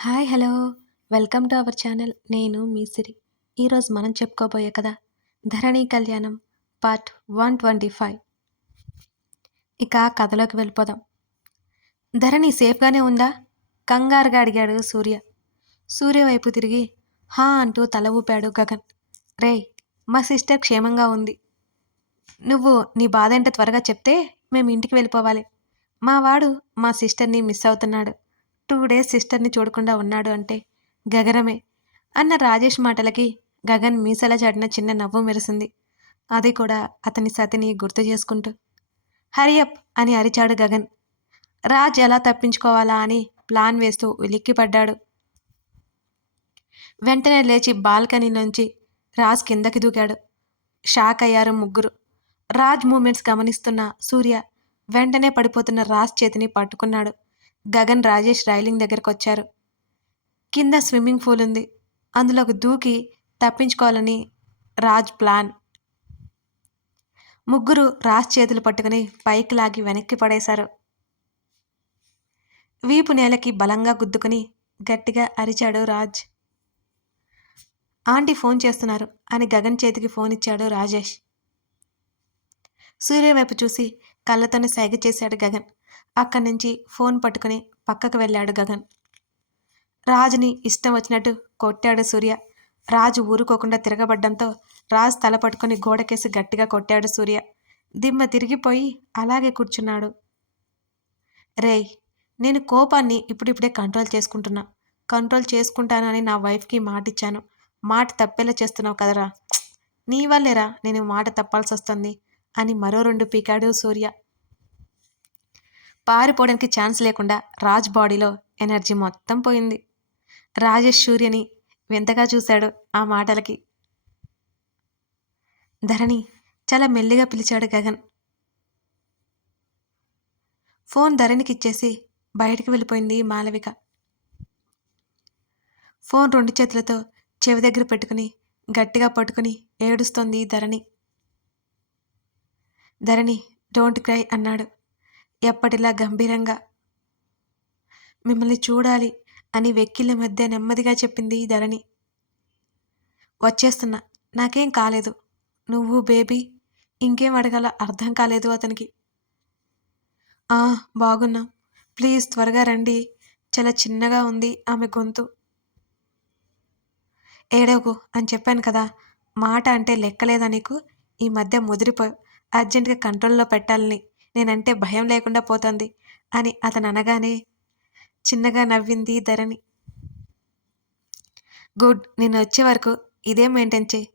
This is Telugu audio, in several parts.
Hi hello. Welcome to our channel. నేను మీ సిరి. ఈరోజు మనం చెప్పుకోబోయే కదా ధరణి కళ్యాణం పార్ట్ వన్ ట్వంటీ ఫైవ్. ఇక కథలోకి వెళ్ళిపోదాం. ధరణి సేఫ్గానే ఉందా? కంగారుగా అడిగాడు సూర్య. సూర్య వైపు తిరిగి హా అంటూ తల ఊపాడు గగన్. రే మా సిస్టర్ క్షేమంగా ఉంది. నువ్వు నీ బాధ ఏంటో త్వరగా చెప్తే మేము ఇంటికి వెళ్ళిపోవాలి. మా వాడు మా సిస్టర్ని మిస్ అవుతున్నాడు. టూ డేస్ సిస్టర్ని చూడకుండా ఉన్నాడు అంటే గగనమే అన్న రాజేష్ మాటలకి గగన్ మీసల చాటిన చిన్న నవ్వు మెరిసింది. అది కూడా అతని సతిని గుర్తు చేసుకుంటూ. హరియప్ అని అరిచాడు గగన్. రాజ్ ఎలా తప్పించుకోవాలా అని ప్లాన్ వేస్తూ ఉలిక్కిపడ్డాడు వెంటనే లేచి బాల్కనీ నుంచి రాజ్ కిందకి దూకాడు. షాక్ అయ్యారు ముగ్గురు. రాజ్ మూమెంట్స్ గమనిస్తున్న సూర్య వెంటనే పడిపోతున్న రాజ్ చేతిని పట్టుకున్నాడు. గగన్ రాజేష్ రైలింగ్ దగ్గరకు వచ్చారు కింద స్విమ్మింగ్ పూల్ ఉంది. అందులోకి దూకి తప్పించుకోవాలని రాజ్ ప్లాన్. ముగ్గురు రాజ్ చేతులు పట్టుకుని పైకి లాగి వెనక్కి పడేశారు. వీపు నేలకి బలంగా గుద్దుకుని గట్టిగా అరిచాడు రాజ్. ఆంటీ ఫోన్ చేస్తున్నారు అని గగన్ చేతికి ఫోన్ ఇచ్చాడు రాజేష్. సూర్య వైపు చూసి కళ్ళతోనే సైగ చేశాడు గగన్. అక్కడి నుంచి ఫోన్ పట్టుకుని పక్కకు వెళ్ళాడు గగన్. రాజుని ఇష్టం వచ్చినట్టు కొట్టాడు సూర్య. రాజు ఊరుకోకుండా తిరగబడ్డంతో రాజు తల పట్టుకుని గోడకేసి గట్టిగా కొట్టాడు సూర్య. దిమ్మ తిరిగిపోయి అలాగే కూర్చున్నాడు. రేయ్ నేను కోపాన్ని ఇప్పుడిప్పుడే కంట్రోల్ చేసుకుంటున్నా. కంట్రోల్ చేసుకుంటానని నా వైఫ్కి మాట ఇచ్చాను మాట తప్పేలా చేస్తున్నావు కదరా. నీ వల్లేరా నేను మాట తప్పాల్సి వస్తుంది అని మరో రెండు పీకాడు సూర్య. పారిపోవడానికి ఛాన్స్ లేకుండా రాజ్ బాడీలో ఎనర్జీ మొత్తం పోయింది. రాజేష్ సూర్యని వింతగా చూశాడు ఆ మాటలకి. ధరణి చాలా మెల్లిగా పిలిచాడు గగన్. ఫోన్ ధరణికి ఇచ్చేసి బయటికి వెళ్ళిపోయింది మాలవిక. ఫోన్ రెండు చేతులతో చెవి దగ్గర పెట్టుకుని గట్టిగా పట్టుకుని ఏడుస్తోంది ధరణి. ధరణి డోంట్ క్రై అన్నాడు. ఎప్పటిలా గంభీరంగా. మిమ్మల్ని చూడాలి అని వెక్కిళ్ళ మధ్య నెమ్మదిగా చెప్పింది ధరణి. వచ్చేస్తున్నా. నాకేం కాలేదు. నువ్వు బేబీ ఇంకేం అడగాల అర్థం కాలేదు అతనికి. ఆ బాగున్నాం. ప్లీజ్ త్వరగా రండి. చాలా చిన్నగా ఉంది ఆమె గొంతు. ఏడవకు అని చెప్పాను కదా. మాట అంటే లెక్కలేదా నీకు? ఈ మధ్య ముదిరిపోయావు అర్జెంటుగా కంట్రోల్లో పెట్టాలని. నేనంటే భయం లేకుండా పోతుంది అని అతను అనగానే చిన్నగా నవ్వింది ధరణి. గుడ్ నేను వచ్చే వరకు ఇదే మెయింటైన్ చేయి.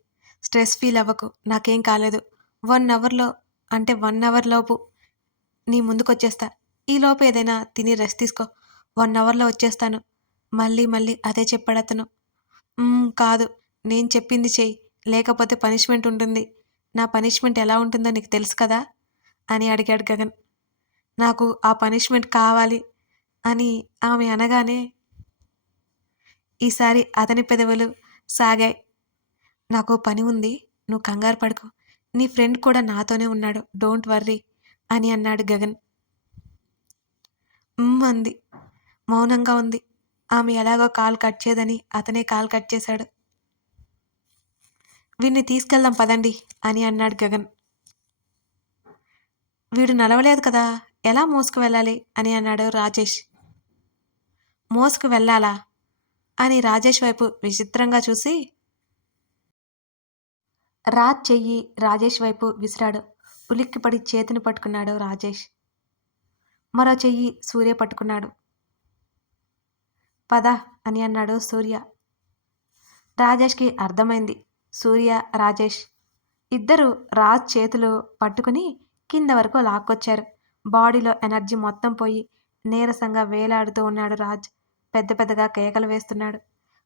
స్ట్రెస్ ఫీల్ అవ్వకు నాకేం కాలేదు. వన్ అవర్లో అంటే వన్ అవర్ లోపు నీ ముందుకు వచ్చేస్తా ఈలోపు ఏదైనా తిని రెస్ట్ తీసుకో. వన్ అవర్లో వచ్చేస్తాను. మళ్ళీ మళ్ళీ అదే చెప్పాడు అతను కాదు నేను చెప్పింది చెయ్యి లేకపోతే పనిష్మెంట్ ఉంటుంది. నా పనిష్మెంట్ ఎలా ఉంటుందో నీకు తెలుసు కదా? అని అడిగాడు గగన్. నాకు ఆ పనిష్మెంట్ కావాలి అని ఆమె అనగానే ఈసారి అతని పెదవులు సాగాయి. నాకు పని ఉంది నువ్వు కంగారు పడుకో. నీ ఫ్రెండ్ కూడా నాతోనే ఉన్నాడు డోంట్ వర్రీ అని అన్నాడు గగన్. అంది. మౌనంగా ఉంది. ఆమె ఎలాగో కాల్ కట్ చేయదని అతనే కాల్ కట్ చేశాడు. వీడిని తీసుకెళ్దాం పదండి అని అన్నాడు గగన్. వీడు నడవలేదు కదా ఎలా మోసుకు వెళ్ళాలి అని అన్నాడు రాజేష్. మోసుకు వెళ్ళాలా అని రాజేష్ వైపు విచిత్రంగా చూసి రాజ్ చెయ్యి రాజేష్ వైపు విసిరాడు. ఉలిక్కిపడి చేతిని పట్టుకున్నాడు రాజేష్. మరో చెయ్యి సూర్య పట్టుకున్నాడు. పద అని అన్నాడు సూర్య. రాజేష్కి అర్థమైంది. సూర్య రాజేష్. ఇద్దరు రాజ్ చేతులు పట్టుకుని కింద వరకు లాక్కొచ్చారు. బాడీలో ఎనర్జీ మొత్తం పోయి నీరసంగా వేలాడుతూ ఉన్నాడు రాజ్. పెద్ద పెద్దగా కేకలు వేస్తున్నాడు.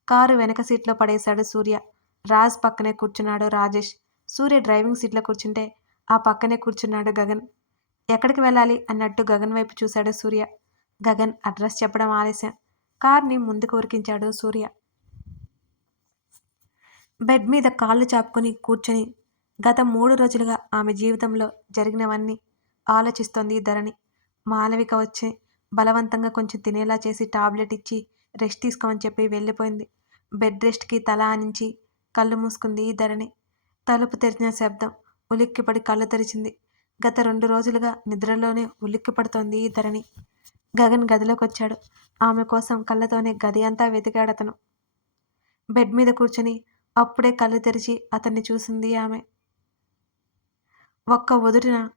కారు వెనక సీట్లో పడేశాడు సూర్య. రాజ్ పక్కనే కూర్చున్నాడు రాజేష్. సూర్య డ్రైవింగ్ సీట్లో కూర్చుంటే ఆ పక్కనే కూర్చున్నాడు గగన్. ఎక్కడికి వెళ్ళాలి అన్నట్టు గగన్ వైపు చూశాడు సూర్య. గగన్ అడ్రస్ చెప్పడం ఆలస్యం. కార్ని ముందుకు ఉరికించాడు సూర్య. బెడ్ మీద కాళ్ళు చాపుకొని కూర్చొని గత మూడు రోజులుగా ఆమె జీవితంలో జరిగినవన్నీ ఆలోచిస్తోంది ధరణి. మాలవిక వచ్చి బలవంతంగా కొంచెం తినేలా చేసి టాబ్లెట్ ఇచ్చి రెస్ట్ తీసుకోమని చెప్పి వెళ్ళిపోయింది. బెడ్ రెస్ట్కి తల ఆనించి కళ్ళు మూసుకుంది ధరణి. తలుపు తెరిచిన శబ్దం ఉలిక్కిపడి కళ్ళు తెరిచింది. గత రెండు రోజులుగా నిద్రలోనే ఉలిక్కి పడుతోంది ధరణి. గగన్ గదిలోకి వచ్చాడు ఆమె కోసం కళ్ళతోనే గది అంతా వెతికాడు అతను బెడ్ మీద కూర్చొని అప్పుడే కళ్ళు తెరిచి అతన్ని చూసింది ఆమె. ఒక్క ఒదుటిన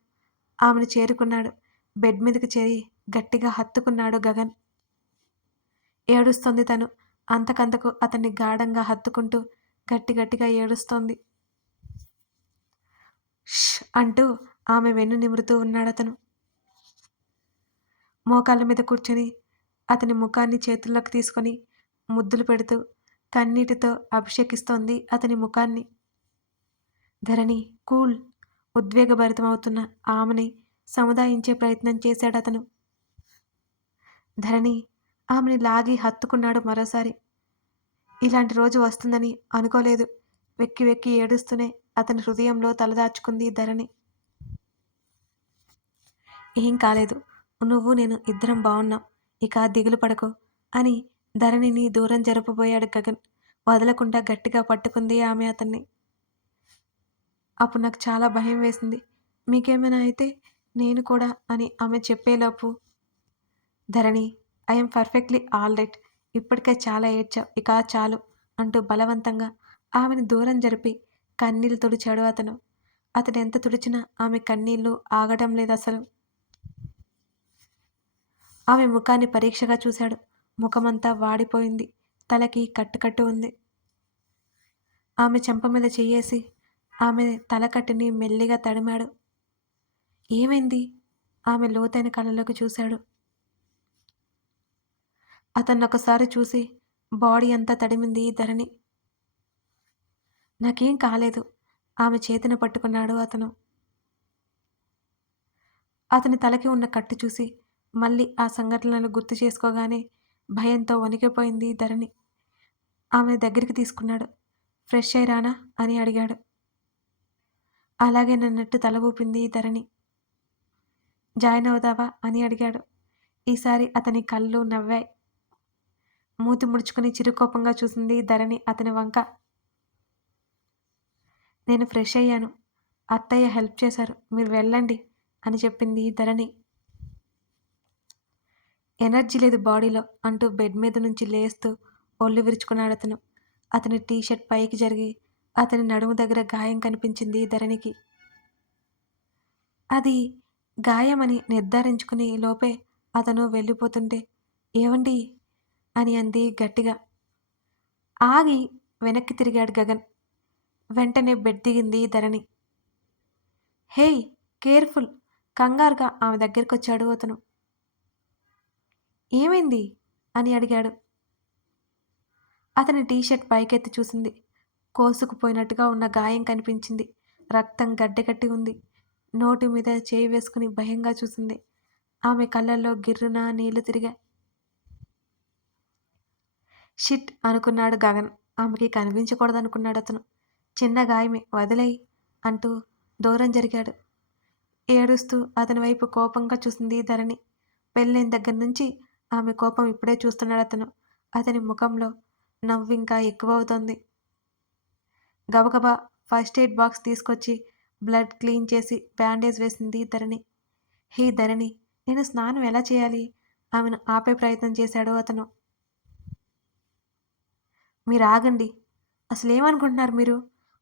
ఆమెను చేరుకున్నాడు. బెడ్ మీదకి చేరి గట్టిగా హత్తుకున్నాడు గగన్. ఏడుస్తుంది తను. అంతకంతకు అతన్ని గాఢంగా హత్తుకుంటూ గట్టి గట్టిగా ఏడుస్తోంది. ష్ అంటూ ఆమె వెన్ను నిమురుతూ ఉన్నాడు అతను మోకాళ్ళ మీద కూర్చొని అతని ముఖాన్ని చేతుల్లోకి తీసుకొని ముద్దులు పెడుతూ కన్నీటితో అభిషేకిస్తోంది అతని ముఖాన్ని. ధరణి కూల్ ఉద్వేగభరితమవుతున్న ఆమెని సముదాయించే ప్రయత్నం చేశాడు అతను ధరణి ఆమెని లాగి హత్తుకున్నాడు మరోసారి. ఇలాంటి రోజు వస్తుందని అనుకోలేదు. వెక్కి వెక్కి ఏడుస్తూనే అతని హృదయంలో తలదాచుకుంది ధరణి. ఏం కాలేదు. నువ్వు నేను ఇద్దరం బాగున్నాం ఇక దిగులు పడకు అని ధరణిని దూరం జరపబోయాడు గగన్. వదలకుండా గట్టిగా పట్టుకుంది ఆమె అతన్ని. అప్పుడు నాకు చాలా భయం వేసింది. మీకేమైనా అయితే నేను కూడా అని ఆమె చెప్పేలోపు Dharani I'm perfectly all right ఇప్పటికే చాలా ఏడ్చావు ఇక చాలు అంటూ బలవంతంగా ఆమెను దూరం జరిపి కన్నీళ్ళు తుడిచాడు అతను. అతను ఎంత తుడిచినా ఆమె కన్నీళ్ళు ఆగడం లేదు అసలు. ఆమె ముఖాన్ని పరీక్షగా చూశాడు. ముఖమంతా వాడిపోయింది. తలకి కట్టుకట్టు ఉంది. ఆమె చెంప మీద చెయ్యేసి ఆమె తలకట్టిని మెల్లిగా తడిమాడు. ఏమైంది? ఆమె లోతైన కళ్ళలోకి చూశాడు. అతన్ని ఒకసారి చూసి బాడీ అంతా తడిమింది ధరణి. నాకేం కాలేదు. ఆమె చేతిని పట్టుకున్నాడు అతను. అతని తలకి ఉన్న కట్టు చూసి మళ్ళీ ఆ సంఘటనలను గుర్తు చేసుకోగానే భయంతో వణికిపోయింది ధరణి. ఆమె దగ్గరికి తీసుకున్నాడు. ఫ్రెష్ అయ్యానా అని అడిగాడు. అలాగే నన్నట్టు తల ఊపింది ధరణి. జాయిన్ అవుదావా? అని అడిగాడు. ఈసారి అతని కళ్ళు నవ్వాయి. మూతి ముడుచుకుని చిరుకోపంగా చూసింది ధరణి అతని వంక. నేను ఫ్రెష్ అయ్యాను. అత్తయ్య హెల్ప్ చేశారు. మీరు వెళ్ళండి అని చెప్పింది ధరణి. ఎనర్జీ లేదు బాడీలో అంటూ బెడ్ మీద నుంచి లేస్తూ ఒళ్ళు విరుచుకున్నాడు అతను. అతని టీషర్ట్ పైకి జరిగి అతని నడుము దగ్గర గాయం కనిపించింది ధరణికి. అది గాయమని నిర్ధారించుకుని లోపే అతను వెళ్ళిపోతుంటే ఏవండి? అని అంది గట్టిగా. ఆగి వెనక్కి తిరిగాడు గగన్. వెంటనే బెడ్ దిగింది ధరణి. Hey careful. కంగారుగా ఆమె దగ్గరికి వచ్చాడు అతను. ఏమైంది? అని అడిగాడు. అతని టీషర్ట్ పైకెత్తి చూసింది. కోసుకుపోయినట్టుగా ఉన్న గాయం కనిపించింది. రక్తం గడ్డగట్టి ఉంది. నోటి మీద చేయి వేసుకుని భయంగా చూసింది. ఆమె కళ్ళల్లో గిర్రున నీళ్ళు తిరిగా షిట్ అనుకున్నాడు గగన్. ఆమెకి కనిపించకూడదనుకున్నాడు అతను. చిన్న గాయమే వదిలేయి అంటూ దూరం జరిగాడు. ఏడుస్తూ అతని వైపు కోపంగా చూసింది ధరణి. పెళ్ళైన దగ్గర నుంచి ఆమె కోపం ఇప్పుడే చూస్తున్నాడు అతను. అతని ముఖంలో నవ్వు ఇంకా ఎక్కువ అవుతోంది గబగబా ఫస్ట్ ఎయిడ్ బాక్స్ తీసుకొచ్చి బ్లడ్ క్లీన్ చేసి బ్యాండేజ్ వేసింది ధరణి. హే ధరణి నేను స్నానం ఎలా చేయాలి? ఆమెను ఆపే ప్రయత్నం చేశాడు అతను. మీరు ఆగండి. అసలు ఏమనుకుంటున్నారు మీరు?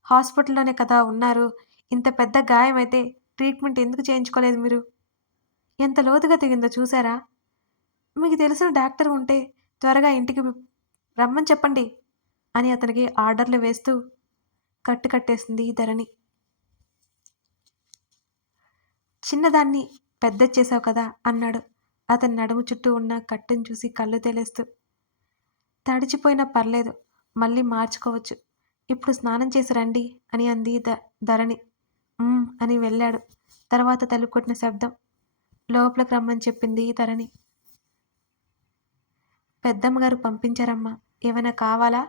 హాస్పిటల్లోనే కదా ఉన్నారు. ఇంత పెద్ద గాయం అయితే ట్రీట్మెంట్ ఎందుకు చేయించుకోలేదు మీరు? ఎంత లోతుగా తెగిందో చూసారా మీకు తెలిసిన డాక్టర్ ఉంటే త్వరగా ఇంటికి రమ్మని చెప్పండి అని అతనికి ఆర్డర్లు వేస్తూ కట్టు కట్టేసింది ధరణి. చిన్నదాన్ని పెద్ద చేసావు కదా అన్నాడు. అతని నడుము చుట్టూ ఉన్న కట్టును చూసి కళ్ళు తేలేస్తూ. తడిచిపోయినా పర్లేదు మళ్ళీ మార్చుకోవచ్చు. ఇప్పుడు స్నానం చేసి రండి అని అంది ద ధరణి. అని వెళ్ళాడు. తర్వాత తలుపుకొట్టిన శబ్దం. లోపలికి రమ్మని చెప్పింది ధరణి. పెద్దమ్మగారు పంపించారమ్మా ఏమైనా కావాలా?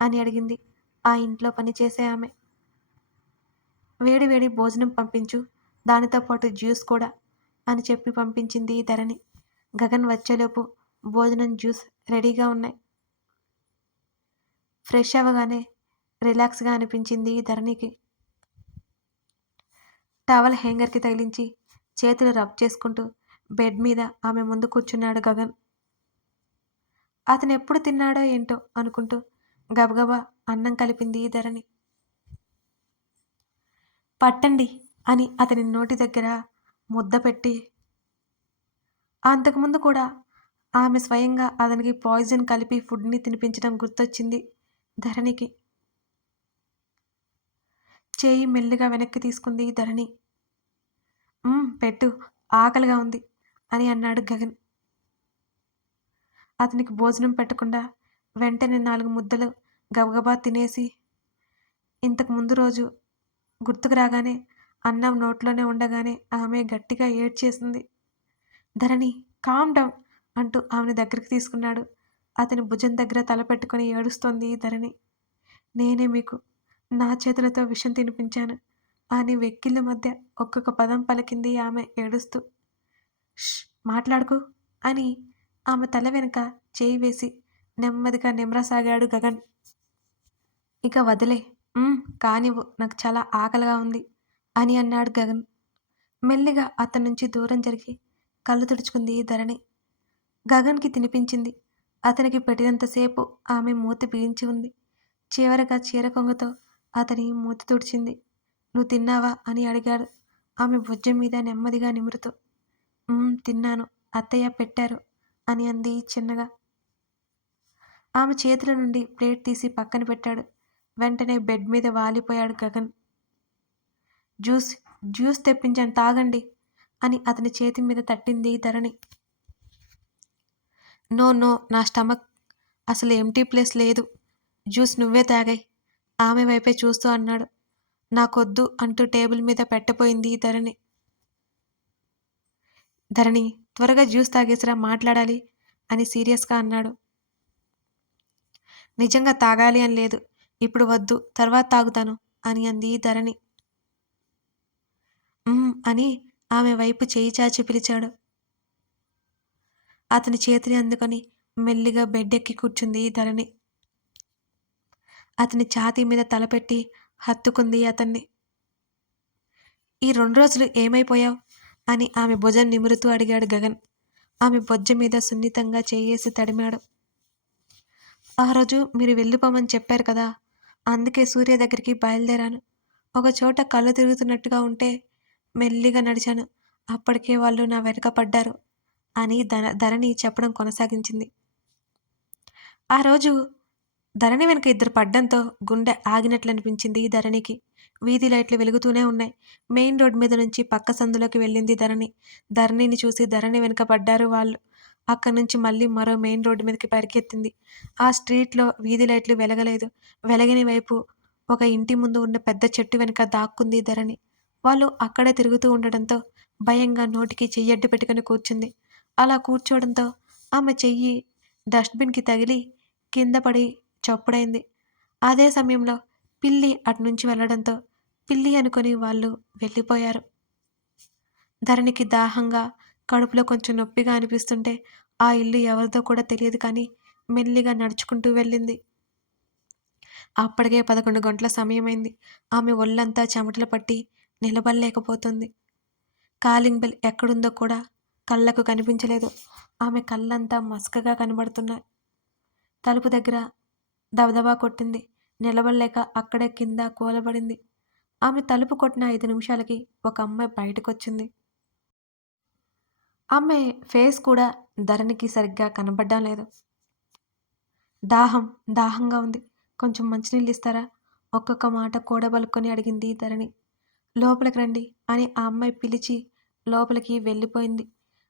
అని అడిగింది. ఆ ఇంట్లో పనిచేసే ఆమె. వేడి వేడి భోజనం పంపించు దానితో పాటు జ్యూస్ కూడా అని చెప్పి పంపించింది ధరణి. గగన్ వచ్చేలోపు భోజనం జ్యూస్ రెడీగా ఉన్నాయి. ఫ్రెష్ అవ్వగానే రిలాక్స్గా అనిపించింది ధరణికి. టవల్ హ్యాంగర్కి తగిలించి చేతులు రబ్ చేసుకుంటూ బెడ్ మీద ఆమె ముందు కూర్చున్నాడు గగన్. అతను ఎప్పుడు తిన్నాడో ఏంటో అనుకుంటూ గబగబా అన్నం కలిపింది ధరణి పట్టండి అని అతని నోటి దగ్గర ముద్ద పెట్టి అంతకుముందు కూడా ఆమె స్వయంగా అతనికి పాయిజన్ కలిపి ఫుడ్ని తినిపించడం గుర్తొచ్చింది ధరణికి. చేయి మెల్లిగా వెనక్కి తీసుకుంది ధరణి. పెట్టు ఆకలిగా ఉంది అని అన్నాడు గగన్. అతనికి భోజనం పెట్టకుండా వెంటనే నాలుగు ముద్దలు గబగబా తినేసి ఇంతకు ముందు రోజు గుర్తుకు రాగానే అన్నం నోట్లోనే ఉండగానే ఆమె గట్టిగా ఏడ్చేసింది. ధరణి కామ్ డౌన్ అంటూ ఆమెను దగ్గరికి తీసుకున్నాడు. అతని భుజం దగ్గర తలపెట్టుకొని ఏడుస్తోంది ధరణి. నేనే మీకు నా చేతులతో విషం తినిపించాను అని వెక్కిళ్ళ మధ్య ఒక్కొక్క పదం పలికింది ఆమె ఏడుస్తూ. "ష్, మాట్లాడుకు అని ఆమె తల వెనుక చేయి వేసి నెమ్మదిగా నిమ్రసాగాడు గగన్. ఇక వదిలే. కానివ్వు నాకు చాలా ఆకలిగా ఉంది అని అన్నాడు గగన్. మెల్లిగా అతని నుంచి దూరం జరిగి కళ్ళు తుడుచుకుంది ధరణి. గగన్కి తినిపించింది. అతనికి పెట్టినంతసేపు ఆమె మూతి బిగించి ఉంది. చివరగా చీర కొంగుతో అతని మూతి తుడిచింది. నువ్వు తిన్నావా? అని అడిగాడు ఆమె భుజం మీద నెమ్మదిగా నిమురుతూ. తిన్నాను. అత్తయ్య పెట్టారు అని అంది చిన్నగా. ఆమె చేతుల నుండి ప్లేట్ తీసి పక్కన పెట్టాడు. వెంటనే బెడ్ మీద వాలిపోయాడు గగన్. జ్యూస్ జ్యూస్ తెప్పించాను తాగండి అని అతని చేతి మీద తట్టింది ధరణి. నో నో నా స్టమక్ అసలు ఎంటీ ప్లేస్ లేదు. జ్యూస్ నువ్వే తాగాయి. ఆమె వైపే చూస్తూ అన్నాడు. నాకొద్దు అంటూ టేబుల్ మీద పెట్టపోయింది ధరణి. ధరణి త్వరగా జ్యూస్ తాగేసిరా మాట్లాడాలి అని సీరియస్గా అన్నాడు. నిజంగా తాగాలి అని లేదు. ఇప్పుడు వద్దు తర్వాత తాగుతాను అని అంది ధరణి. అని ఆమె వైపు చేయి చాచి పిలిచాడు. అతని చేతిని అందుకొని మెల్లిగా బెడ్ ఎక్కి కూర్చుంది ధరణి. అతని ఛాతీ మీద తలపెట్టి హత్తుకుంది అతన్ని. ఈ రెండు రోజులు ఏమైపోయావు? అని ఆమె భుజం నిమురుతూ అడిగాడు గగన్. ఆమె బొజ్జ మీద సున్నితంగా చేయేసి తడిమాడు. ఆ రోజు మీరు వెళ్ళిపోమని చెప్పారు కదా అందుకే సూర్య దగ్గరికి బయలుదేరాను. ఒక చోట కళ్ళు తిరుగుతున్నట్టుగా ఉంటే మెల్లిగా నడిచాను. అప్పటికే వాళ్ళు నా వెనక పడ్డారు అని ధన ధరణి చెప్పడం కొనసాగించింది. ఆ రోజు ధరణి వెనుక ఇద్దరు పడ్డంతో గుండె ఆగినట్లు అనిపించింది ధరణికి. వీధి లైట్లు వెలుగుతూనే ఉన్నాయి. మెయిన్ రోడ్ మీద నుంచి పక్క సందులోకి వెళ్ళింది ధరణి. ధరణిని చూసి ధరణి వెనుక పడ్డారు వాళ్ళు. అక్కడి నుంచి మళ్ళీ మరో మెయిన్ రోడ్డు మీదకి పరిగెత్తింది. ఆ స్ట్రీట్లో వీధి లైట్లు వెలగలేదు. వెలగని వైపు ఒక ఇంటి ముందు ఉన్న పెద్ద చెట్టు వెనుక దాక్కుంది ధరణి. వాళ్ళు అక్కడే తిరుగుతూ ఉండడంతో భయంగా నోటికి చెయ్యడ్డు పెట్టుకుని కూర్చుంది. అలా కూర్చోవడంతో ఆమె చెయ్యి డస్ట్బిన్కి తగిలి కింద పడి చప్పుడైంది. అదే సమయంలో పిల్లి అటు నుంచి వెళ్ళడంతో పిల్లి అనుకొని వాళ్ళు వెళ్ళిపోయారు. ధరణికి దాహంగా కడుపులో కొంచెం నొప్పిగా అనిపిస్తుంటే ఆ ఇల్లు ఎవరిదో కూడా తెలియదు కానీ మెల్లిగా నడుచుకుంటూ వెళ్ళింది. అప్పటికే పదకొండు గంటల సమయమైంది. ఆమె ఒళ్ళంతా చెమటలు పట్టి నిలబడలేకపోతుంది. కాలింగ్ బెల్ ఎక్కడుందో కూడా కళ్ళకు కనిపించలేదు. ఆమె కళ్ళంతా మసకగా కనబడుతున్నాయి. తలుపు దగ్గర దబదబా కొట్టింది. నిలబడలేక అక్కడే కింద కూలబడింది. ఆమె తలుపు కొట్టిన ఐదు నిమిషాలకి ఒక అమ్మాయి బయటకొచ్చింది. ఆమె ఫేస్ కూడా ధరణికి సరిగ్గా కనబడ్డం లేదు. దాహం దాహంగా ఉంది. కొంచెం మంచినీళ్ళు ఇస్తారా? ఒక్కొక్క మాట కూడబలుకొని అడిగింది ధరణి. లోపలికి రండి అని ఆ అమ్మాయి పిలిచి లోపలికి వెళ్ళిపోయింది.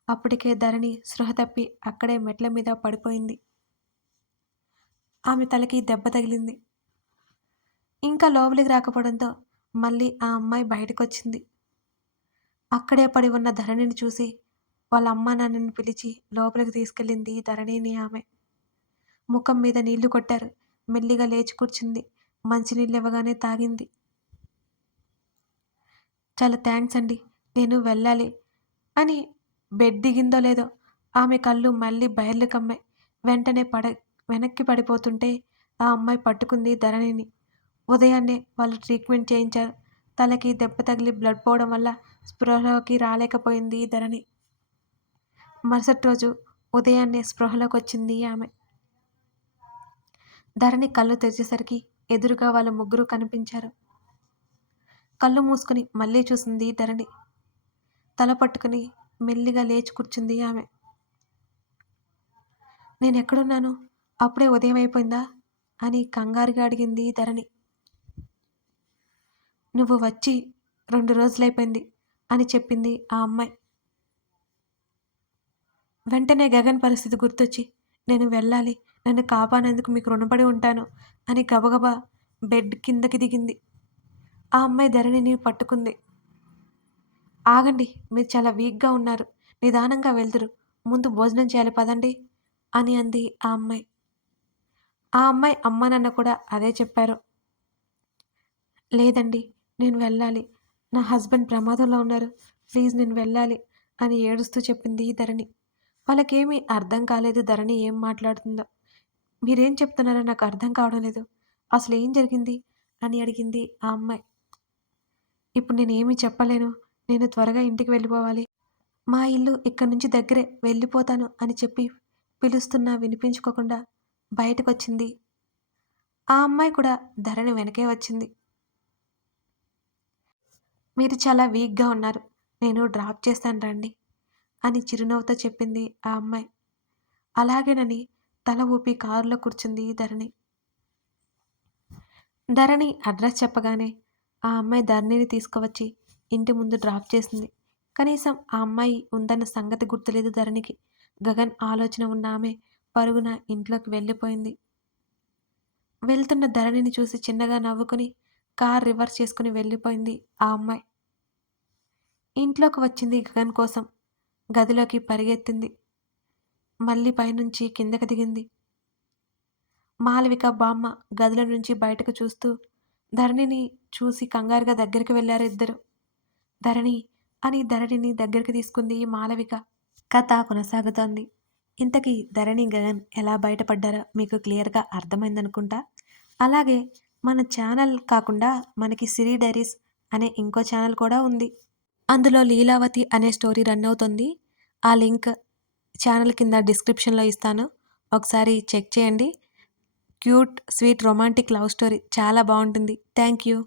అప్పటికే ధరణి స్పృహ తప్పి అక్కడే మెట్ల మీద పడిపోయింది. ఆమె తలకి దెబ్బ తగిలింది. ఇంకా లోపలికి రాకపోవడంతో మళ్ళీ ఆ అమ్మాయి బయటకు వచ్చింది అక్కడే పడి ఉన్న ధరణిని చూసి వాళ్ళ అమ్మ నాన్నని పిలిచి లోపలికి తీసుకెళ్ళింది ధరణిని ఆమె. ముఖం మీద నీళ్ళు కొట్టారు. మెల్లిగా లేచి కూర్చుంది. మంచినీళ్ళు ఇవ్వగానే తాగింది. చాలా థ్యాంక్స్ అండి. నేను వెళ్ళాలి. అని బెడ్ దిగిందో లేదో ఆమె కళ్ళు మళ్ళీ బయర్లు కమ్మాయి వెంటనే పడ వెనక్కి పడిపోతుంటే ఆ అమ్మాయి పట్టుకుంది ధరణిని. ఉదయాన్నే వాళ్ళు ట్రీట్మెంట్ చేయించారు. తలకి దెబ్బ తగిలి బ్లడ్ పోవడం వల్ల స్పృహలోకి రాలేకపోయింది ధరణి. మరుసటి రోజు ఉదయాన్నే స్పృహలోకి వచ్చింది ఆమె. ధరణి కళ్ళు తెరిచేసరికి ఎదురుగా వాళ్ళ ముగ్గురు కనిపించారు. కళ్ళు మూసుకుని మళ్ళీ చూసింది ధరణి. తల పట్టుకుని మెల్లిగా లేచి కూర్చుంది ఆమె. నేను ఎక్కడున్నాను అప్పుడే ఉదయం అయిపోయిందా? అని కంగారుగా అడిగింది ధరణి. నువ్వు వచ్చి రెండు రోజులైపోయింది అని చెప్పింది ఆ అమ్మాయి. వెంటనే గగన్ పరిస్థితి గుర్తొచ్చి నేను వెళ్ళాలి. నన్ను కాపాడేందుకు మీకు రుణపడి ఉంటాను అని గబగబా బెడ్ కిందకి దిగింది. ఆ అమ్మాయి ధరణిని పట్టుకుంది. ఆగండి మీరు చాలా వీక్గా ఉన్నారు. నిదానంగా వెళ్తురు ముందు భోజనం చేయాలి పదండి అని అంది ఆ అమ్మాయి. ఆ అమ్మాయి అమ్మ నాన్న కూడా అదే చెప్పారు. లేదండి నేను వెళ్ళాలి. నా హస్బెండ్ ప్రమాదంలో ఉన్నారు. ప్లీజ్ నేను వెళ్ళాలి అని ఏడుస్తూ చెప్పింది ధరణి. వాళ్ళకేమీ అర్థం కాలేదు ధరణి ఏం మాట్లాడుతుందో. మీరేం చెప్తున్నారో నాకు అర్థం కావడం లేదు. అసలు ఏం జరిగింది? అని అడిగింది ఆ అమ్మాయి. ఇప్పుడు నేనేమీ చెప్పలేను. నేను త్వరగా ఇంటికి వెళ్ళిపోవాలి. మా ఇల్లు ఇక్కడి నుంచి దగ్గరే వెళ్ళిపోతాను అని చెప్పి పిలుస్తున్నా వినిపించుకోకుండా బయటకు వచ్చింది ఆ అమ్మాయి కూడా ధరణి వెనకే వచ్చింది. మీరు చాలా వీక్గా ఉన్నారు. నేను డ్రాప్ చేస్తాను రండి. అని చిరునవ్వుతో చెప్పింది ఆ అమ్మాయి. అలాగేనని తల ఊపి కారులో కూర్చుంది ధరణి. ధరణి అడ్రస్ చెప్పగానే ఆ అమ్మాయి ధరణిని తీసుకువచ్చి ఇంటి ముందు డ్రాప్ చేసింది. కనీసం ఆ అమ్మాయి ఉందన్న సంగతి గుర్తులేదు ధరణికి. గగన్ ఆలోచన ఉన్న ఆమె పరుగున ఇంట్లోకి వెళ్ళిపోయింది. వెళ్తున్న ధరణిని చూసి చిన్నగా నవ్వుకుని కార్ రివర్స్ చేసుకుని వెళ్ళిపోయింది ఆ అమ్మాయి. ఇంట్లోకి వచ్చింది గగన్ కోసం. గదిలోకి పరిగెత్తింది. మళ్ళీ పైనుంచి కిందకి దిగింది. మాలవిక బామ్మ గదిలో నుంచి బయటకు చూస్తూ ధరణిని చూసి కంగారుగా దగ్గరికి వెళ్ళారు ఇద్దరు. ధరణి అని ధరణిని దగ్గరికి తీసుకుంది మాలవిక కథ కొనసాగుతోంది. ఇంతకీ ధరణి గగన్ ఎలా బయటపడ్డారో మీకు క్లియర్గా అర్థమైందనుకుంటా? అలాగే మన ఛానల్ కాకుండా మనకి సిరి డైరీస్ అనే ఇంకో ఛానల్ కూడా ఉంది. అందులో లీలావతి అనే స్టోరీ రన్ అవుతుంది. ఆ లింక్ ఛానల్ కింద డిస్క్రిప్షన్లో ఇస్తాను. ఒకసారి చెక్ చేయండి. Cute sweet romantic love story చాలా బాగుంటుంది. Thank you.